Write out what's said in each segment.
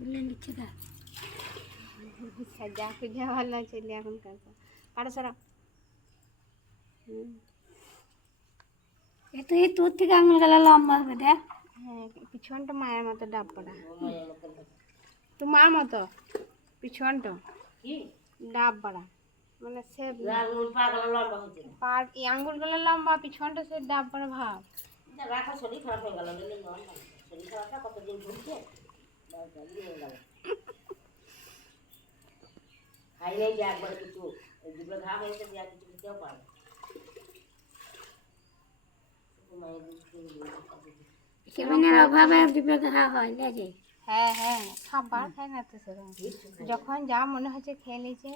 বলে নিচ্ছে দা সাজা খুঁজে ভালো চলে এখন কারো সারা এ তো এই তোর থেকে আঙুল গেলা লম্বা হবে দেখ। হ্যাঁ পিছনটা মায়ের মতো ডাব পড়া তোমার মতো পিছনটা ডাব পড়া মানে সে এই আঙ্গুলগুলো লম্বা পিছনটা সে ডাব পড়া ভাব রাখা শরীর খারাপ হয়ে গেল শরীর খারাপটা কতদিন ঘুরছে খাই নেই যে একবার কিছু দুটো ঘা হয়েছে যে আর কিছু খেতেও পারে ভিটামিনের অভাবে দুটো ঘা হয় নাকি? হ্যাঁ হ্যাঁ খাবার খায় না তো সেরকম যখন যা মনে হচ্ছে খেয়ে নিয়েছে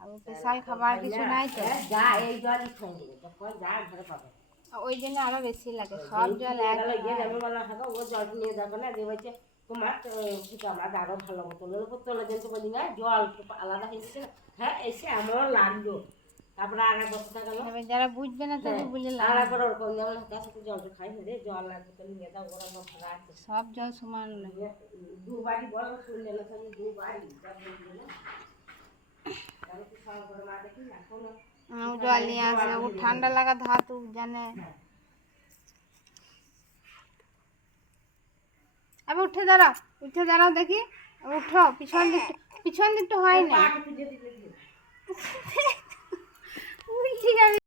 আর স্পেশাল খাবার কিছু নাই তো যা এই জলই খাই যখন যা ঘরে পাবে ওই জন্য আরো বেশি লাগে সব জল এক ও জল নিয়ে যাবে না যে বলছে তোমার আমার আরো ভালো মতো তোলা যেতে বলি না জল আলাদা হয়ে গেছে হ্যাঁ এসে আমার লাগলো তারপরে আগে বসতে গেল যারা বুঝবে না তাদের বুঝে তারপরে ওরকম যেমন হাতে সাথে জলটা খাই না রে জল লাগবে তো নিয়ে দাও ওরা ভরা আছে সব জল সমান লাগে দুবারই বড় শুনলে না তুমি দুবারই জল নিয়ে আসে ও ঠান্ডা লাগা ধাতু জানে আবে উঠে দাঁড়াও দেখি উঠো পিছন দিকটা হয় না